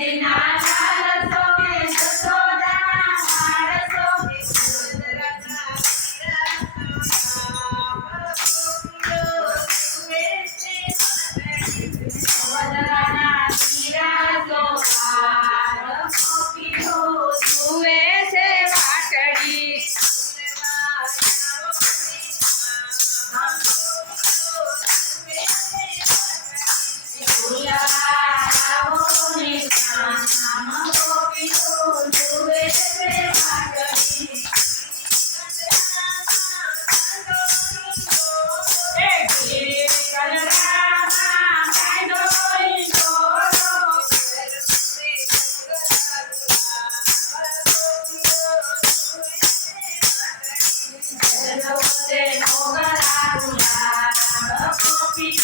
din Yeah.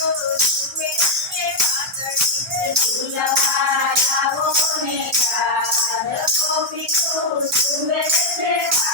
Thank you.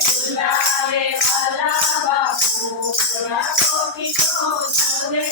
બોલાવે વાલા બાપુ રાખો કિશો જોવે